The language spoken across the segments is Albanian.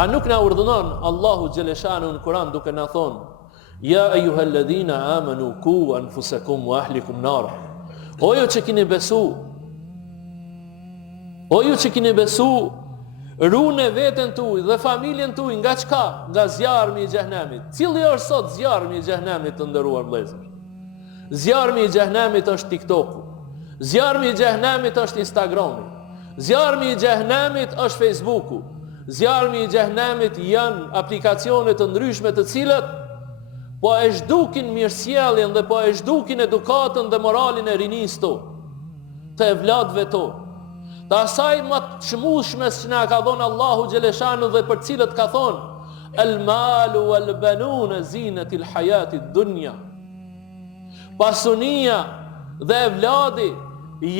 A nuk na urdhënon Allahu xhaleshanu në Kur'an duke na thonë: Ja ayyuhalladhina amanu qu anfusakum wa ahlikum nara. O ju që keni besu, rune veten tuaj dhe familjen tuaj nga çka? Nga zjarmi i xhehenemit. Cili është sot zjarmi i xhehenemit, të nderuar vëllezër? Zjarmi i xhehenemit është TikToku. Zjarmi i xhehenemit është Instagrami. Zjarmi i xhehenemit është Facebooku. Zjarmi i xhehenemit janë aplikacione të ndryshme të cilat po e zhdukin mirësjelljen dhe po e zhdukin edukatën dhe moralin e rinisë to, të evladëve to, të asaj më të çmueshme që na ka dhënë Allahu xhaleshanu dhe për cilët ka thonë: El malu wal banuna zinatul hayatid dunya. Pasunia dhe evladi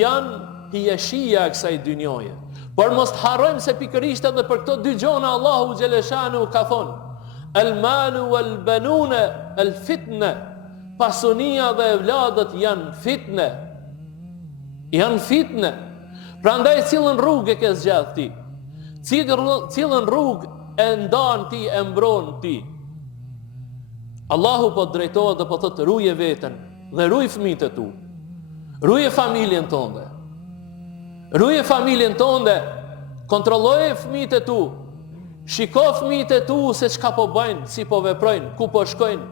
janë hieshia e kësaj dynjoje. Por mos të harrojmë se pikërisht edhe për këto dy gjona Allahu xhaleshanu ka thonë: El malu wal banuna el fitne. Pasunia dhe evladët janë fitne. Janë fitne. Prandaj cilën rrugë ke zgjat ti? Cilën rrugë e ndan ti, e mbron ti? Allahu po drejtohet dhe po thotë: ruje veten dhe ruaj fëmijët e tu. Ruje familjen tënde. Ruje familjen tënde. Kontrolloje fëmijët e tu. Shiko fëmijët e tu se çka po bëjnë, si po veprojnë, ku po shkojnë.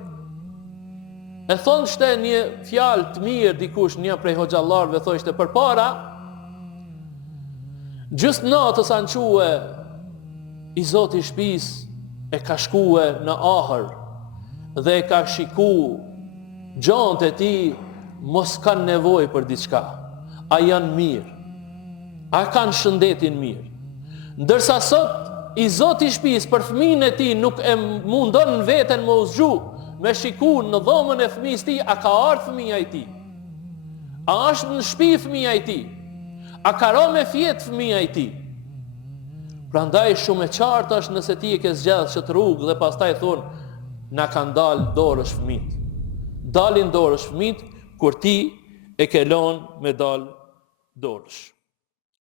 E thonë shte një fjalë të mirë dikush, një prej hoxhallarëve thoshte përpara gjysmë natës anquë i Zoti i shtëpisë e ka shkuë në ahër dhe e ka shiku gjonët e tij, mos kanë nevojë për diçka. A janë mirë? A kanë shëndetin mirë? Ndërsa sot i Zoti i shtëpisë për fëmijën e tij nuk e mundon veten më uzgju me shiku në dhomën e fëmijës tij, a ka ardhur fëmia i tij? A është në shtëpi fëmia i tij? A ka rënë me fjet fëmia i tij? Prandaj shumë e qartë është nëse ti e ke zgjedhur çet rrugë dhe pastaj thon na kanë dalë dorësh fëmijët. Dalin dorësh fëmijët kur ti e ke lënë me dalë dorësh.